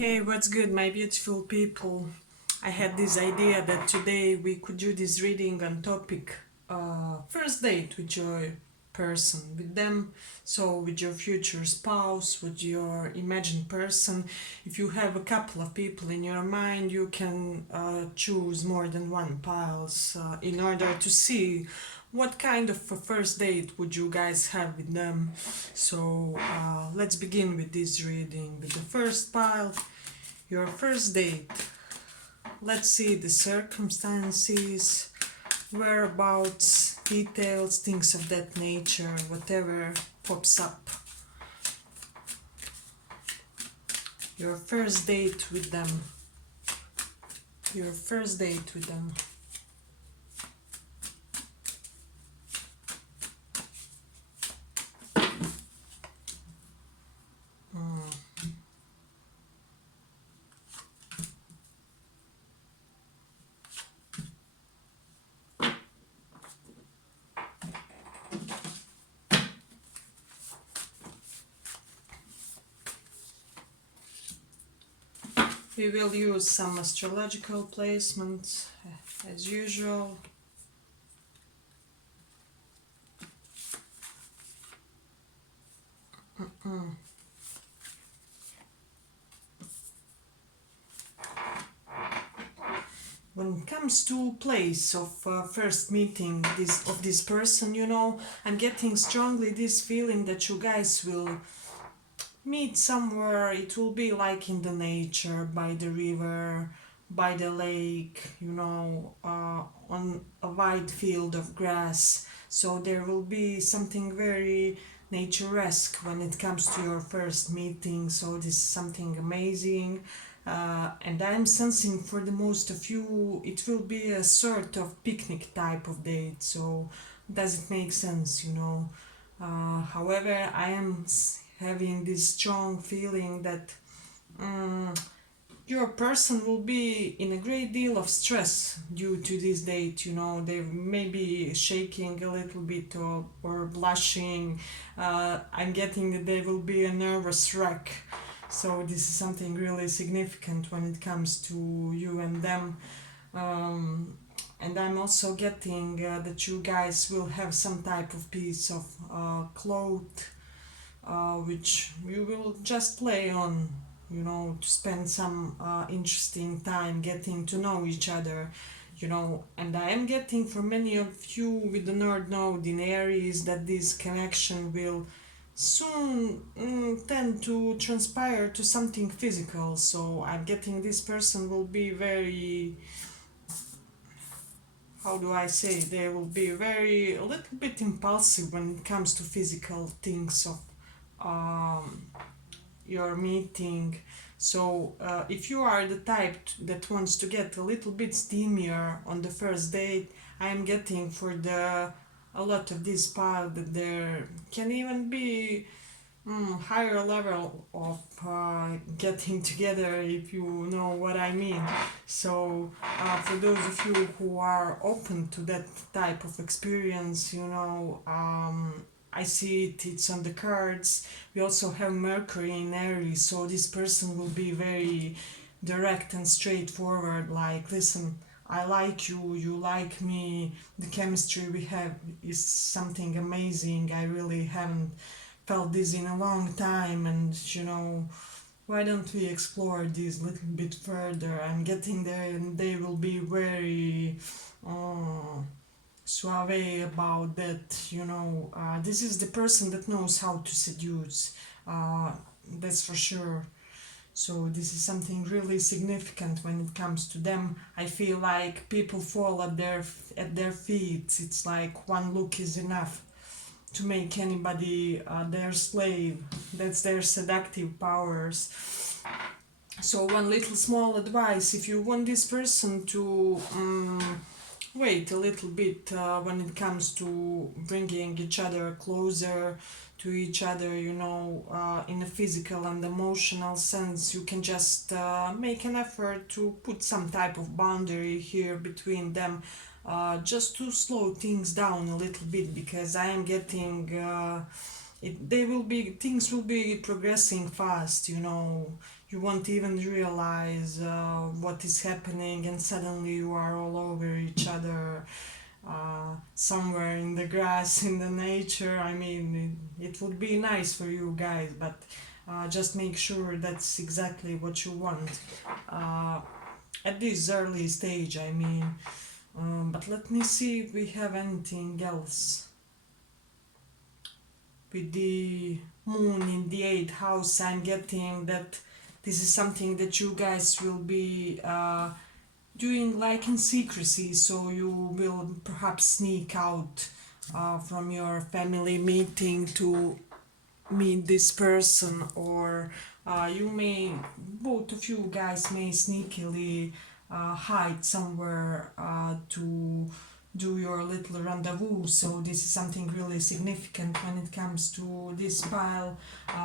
Hey, what's good, my beautiful people? I had this idea that today we could do this reading on topic first date with your person, with them, so with your future spouse, with your imagined person. If you have a couple of people in your mind, you can choose more than one piles in order to see what kind of a first date would you guys have with them. So let's begin with this reading with the first pile, your first date. Let's see the circumstances, whereabouts, details, things of that nature, whatever pops up. Your first date with them. Your first date with them. We will use some astrological placements as usual. When it comes to place of first meeting this person, I'm getting strongly this feeling that you guys will meet somewhere. It will be like in the nature, by the river, by the lake, on a wide field of grass. So there will be something very naturesque when it comes to your first meeting. So this is something amazing. And I'm sensing for the most of you it will be a sort of picnic type of date. So does it make sense, however, I am having this strong feeling that your person will be in a great deal of stress due to this date. They may be shaking a little bit or blushing. I'm getting that they will be a nervous wreck. So this is something really significant when it comes to you and them. And I'm also getting that you guys will have some type of piece of cloth which you will just play on, to spend some interesting time getting to know each other. And I am getting for many of you with the Nord Node in Aries that this connection will soon tend to transpire to something physical. So I'm getting this person will be very, how do I say, they will be very a little bit impulsive when it comes to physical things of your meeting. So if you are the type that wants to get a little bit steamier on the first date, I am getting for the a lot of this pile that there can even be higher level of getting together, if you know what I mean. So for those of you who are open to that type of experience, I see it's on the cards. We also have Mercury in Aries, so this person will be very direct and straightforward. Like, listen, I like you, you like me, the chemistry we have is something amazing. I really haven't felt this in a long time, and why don't we explore this a little bit further? I'm getting there, and they will be very suave about that. This is the person that knows how to seduce, that's for sure. So this is something really significant when it comes to them. I feel like people fall at their feet. It's like one look is enough to make anybody their slave. That's their seductive powers. So one little small advice: if you want this person to wait a little bit when it comes to bringing each other closer to each other, in a physical and emotional sense, you can just make an effort to put some type of boundary here between them, just to slow things down a little bit, because I am getting things will be progressing fast. you won't even realize what is happening, and suddenly you are all over each other, somewhere in the grass, in the nature. I mean, it would be nice for you guys, but just make sure that's exactly what you want uh, at this early stage, I mean. But let me see if we have anything else. With the moon in the 8th house, I'm getting that this is something that you guys will be doing like in secrecy, so you will perhaps sneak out from your family meeting to meet this person, or you may, both of you guys may sneakily hide somewhere to do your little rendezvous. So this is something really significant when it comes to this pile.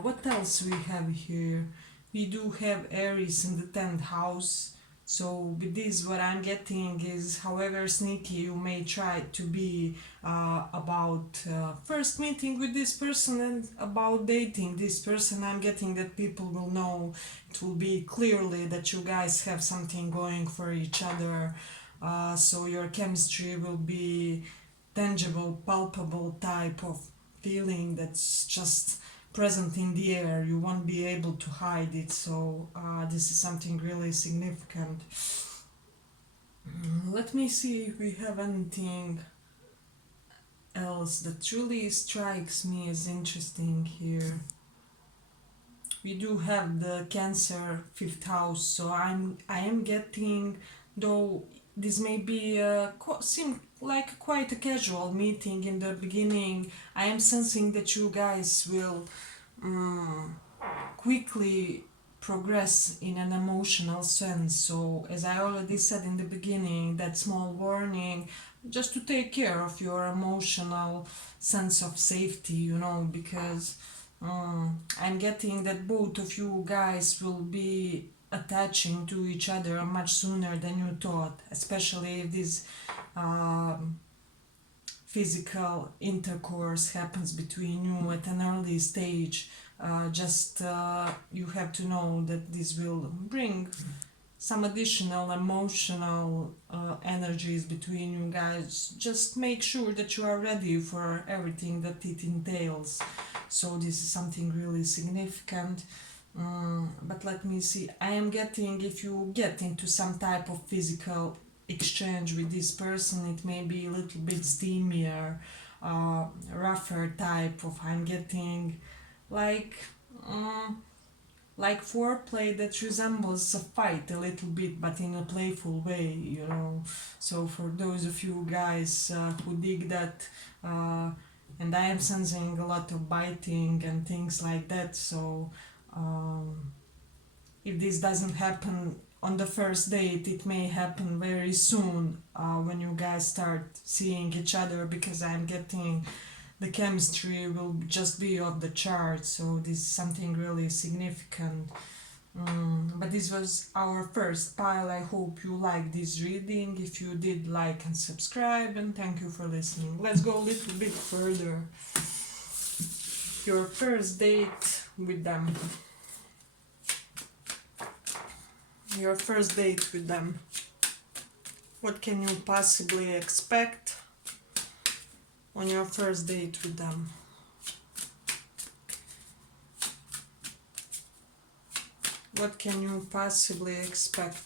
What else we have here? We do have Aries in the 10th house. So with this, what I'm getting is, however sneaky you may try to be about first meeting with this person and about dating this person, I'm getting that people will know, it will be clearly that you guys have something going for each other. So your chemistry will be tangible, palpable type of feeling that's just present in the air. You won't be able to hide it. So this is something really significant. Let me see if we have anything else that really strikes me as interesting here. We do have the Cancer 5th house, so I am getting, though this may be seem like quite a casual meeting in the beginning, I am sensing that you guys will quickly progress in an emotional sense. So as I already said in the beginning, that small warning, just to take care of your emotional sense of safety, you know, because I'm getting that both of you guys will be attaching to each other much sooner than you thought, especially if this physical intercourse happens between you at an early stage. Just you have to know that this will bring some additional emotional energies between you guys. Just make sure that you are ready for everything that it entails. So this is something really significant. But let me see. I am getting, if you get into some type of physical exchange with this person, it may be a little bit steamier, rougher type of. I'm getting like like foreplay that resembles a fight a little bit, but in a playful way, you know. So for those of you guys who dig that, and I am sensing a lot of biting and things like that. So if this doesn't happen on the first date, it may happen very soon when you guys start seeing each other, because I'm getting the chemistry will just be off the charts. So this is something really significant. But this was our first pile. I hope you liked this reading. If you did, like and subscribe, and thank you for listening. Let's go a little bit further. Your first date with them. Your first date with them. What can you possibly expect on your first date with them? What can you possibly expect?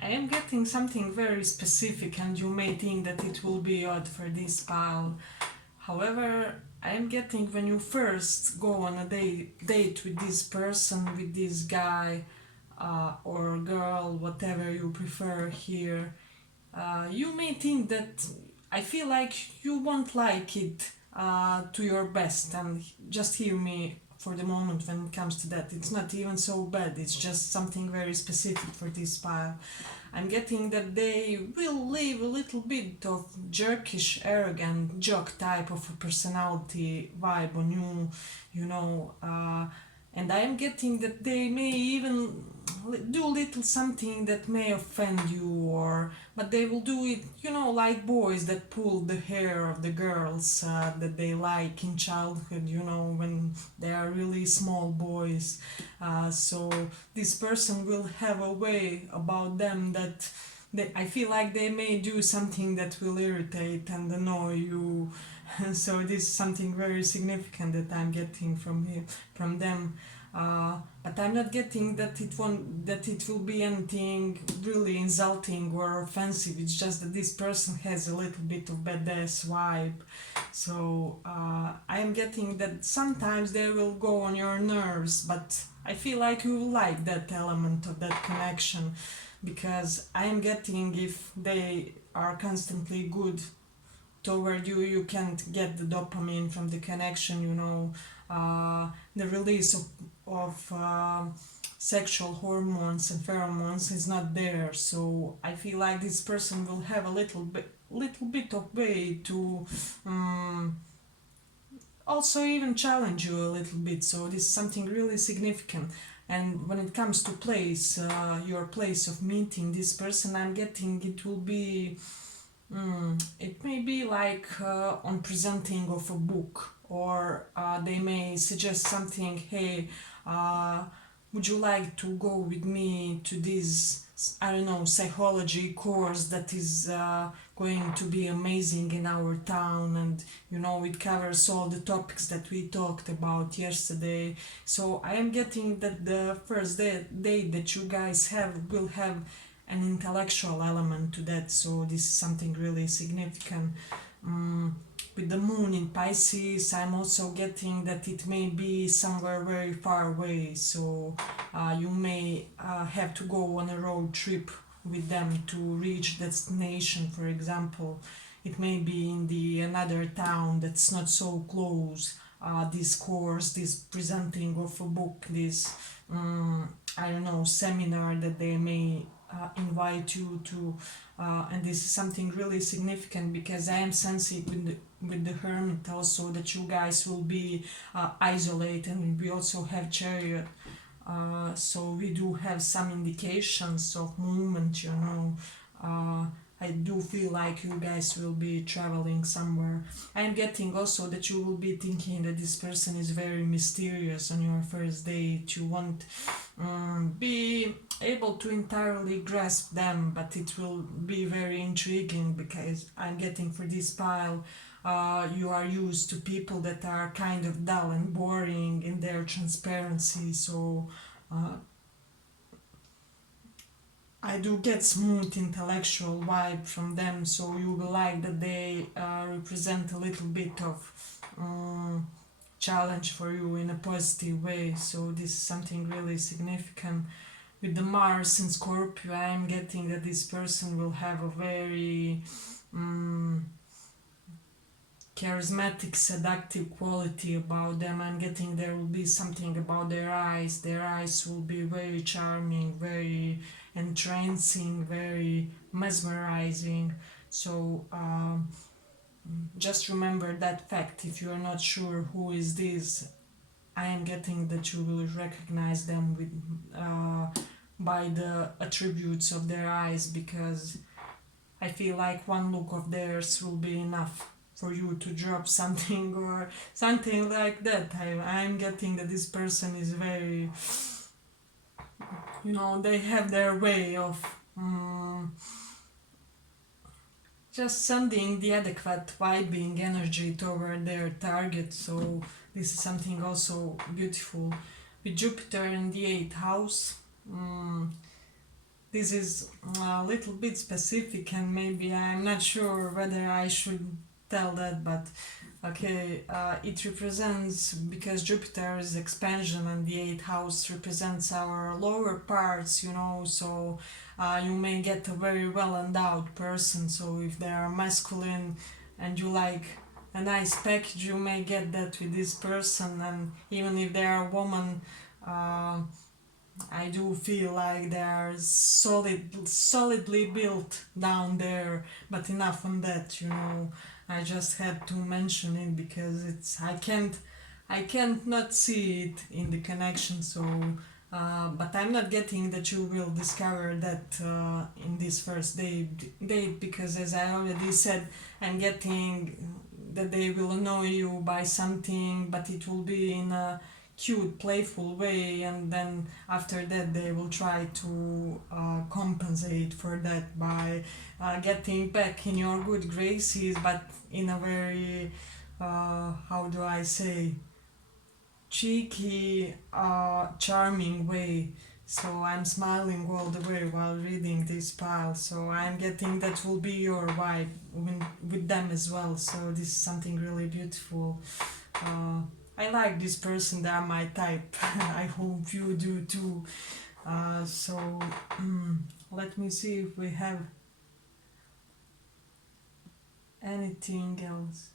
I am getting something very specific, and you may think that it will be odd for this pile. However, I'm getting when you first go on a date with this person, with this guy or girl, whatever you prefer here, you may think that I feel like you won't like it to your best, and just hear me for the moment when it comes to that. It's not even so bad, it's just something very specific for this pile. I'm getting that they will leave a little bit of jerkish, arrogant, jock type of a personality vibe on you, you know. And I'm getting that they may even do little something that may offend you, or but they will do it, you know, like boys that pull the hair of the girls that they like in childhood, you know, when they are really small boys. So this person will have a way about them that I feel like they may do something that will irritate and annoy you. So this is something very significant that I'm getting from them. But I'm not getting that it will be anything really insulting or offensive. It's just that this person has a little bit of badass vibe. So I am getting that sometimes they will go on your nerves, but I feel like you will like that element of that connection, because I am getting if they are constantly good toward you, you can't get the dopamine from the connection, you know, the release of sexual hormones and pheromones is not there. So I feel like this person will have a little bit of way to also even challenge you a little bit. So this is something really significant. And when it comes to place, your place of meeting this person, I'm getting it will be it may be like on presenting of a book, or they may suggest something. Hey, uh, would you like to go with me to this, I don't know, psychology course that is going to be amazing in our town, and you know it covers all the topics that we talked about yesterday. So I am getting that the first day that you guys have will have an intellectual element to that. So this is something really significant. With the moon in Pisces, I'm also getting that it may be somewhere very far away. So you may have to go on a road trip with them to reach destination. For example, it may be in the another town that's not so close. This course, this presenting of a book, this I don't know, seminar that they may invite you to, and this is something really significant because I am sensing with the hermit also that you guys will be isolated, and we also have chariot. So we do have some indications of movement, you know. I do feel like you guys will be traveling somewhere. I'm getting also that you will be thinking that this person is very mysterious on your first date. You won't be able to entirely grasp them, but it will be very intriguing because I'm getting for this pile. You are used to people that are kind of dull and boring in their transparency, so I do get smooth intellectual vibe from them, so you will like that they represent a little bit of challenge for you in a positive way. So this is something really significant. With the Mars in Scorpio, I am getting that this person will have a very charismatic, seductive quality about them. I'm getting there will be something about their eyes. Their eyes will be very charming, very entrancing, very mesmerizing. So just remember that fact. If you are not sure who is this, I am getting that you will recognize them with by the attributes of their eyes, because I feel like one look of theirs will be enough for you to drop something or something like that. I'm getting that this person is very, you know, they have their way of just sending the adequate vibing energy toward their target. So this is something also beautiful. With Jupiter in the 8th house, this is a little bit specific, and maybe I'm not sure whether I should tell that, but okay, it represents, because Jupiter is expansion and the eighth house represents our lower parts, so you may get a very well endowed person. So if they are masculine and you like a nice package, you may get that with this person. And even if they are a woman, I do feel like they are solidly built down there. But enough on that, I just had to mention it because I can't not see it in the connection. So, but I'm not getting that you will discover that in this first date, because as I already said, I'm getting that they will annoy you by something, but it will be in a cute, playful way, and then after that they will try to compensate for that by getting back in your good graces, but in a very, how do I say, cheeky, charming way. So I'm smiling all the way while reading this pile. So I'm getting that will be your vibe with them as well. So this is something really beautiful. Uh, I like this person, they are my type. I hope you do too. So let me see if we have anything else.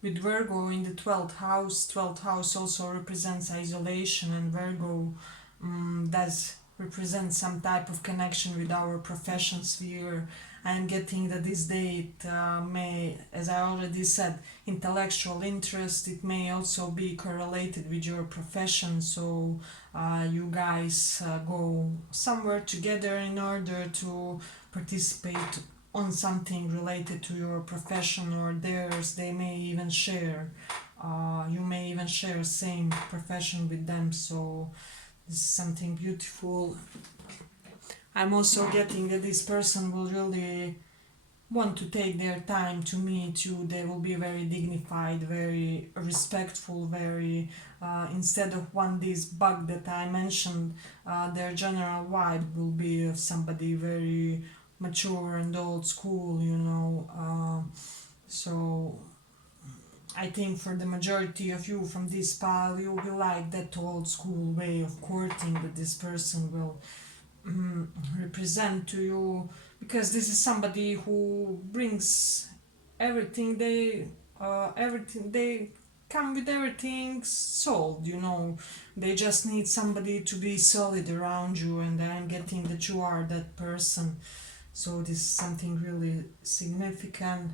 With Virgo in the 12th house also represents isolation, and Virgo does represent some type of connection with our profession sphere. I'm getting that this date may, as I already said, intellectual interest, it may also be correlated with your profession. So you guys go somewhere together in order to participate on something related to your profession or theirs. They may even share, you may even share same profession with them. So this is something beautiful. I'm also getting that this person will really want to take their time to meet you. They will be very dignified, very respectful, very, instead of this bug that I mentioned, their general vibe will be of somebody very mature and old school, so I think for the majority of you from this pile, you will like that old school way of courting that this person will represent to you, because this is somebody who brings everything they come with everything sold. They just need somebody to be solid around you, and I'm getting that you are that person. So this is something really significant.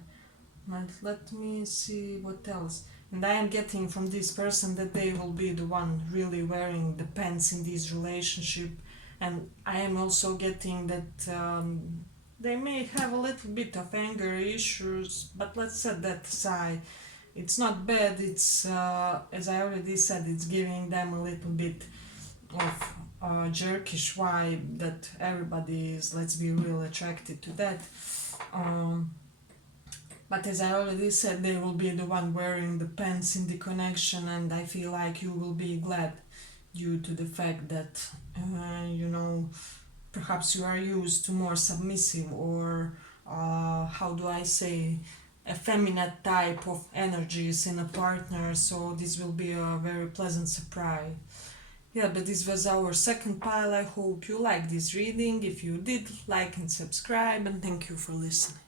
And let me see what else. And I am getting from this person that they will be the one really wearing the pants in this relationship. And I am also getting that they may have a little bit of anger issues, but let's set that aside. It's not bad. It's, as I already said, it's giving them a little bit of jerkish vibe that everybody is, let's be real, attracted to that. But as I already said, they will be the one wearing the pants in the connection, and I feel like you will be glad due to the fact that, perhaps you are used to more submissive or, how do I say, effeminate type of energies in a partner. So this will be a very pleasant surprise. Yeah, but this was our second pile. I hope you liked this reading. If you did, like and subscribe, and thank you for listening.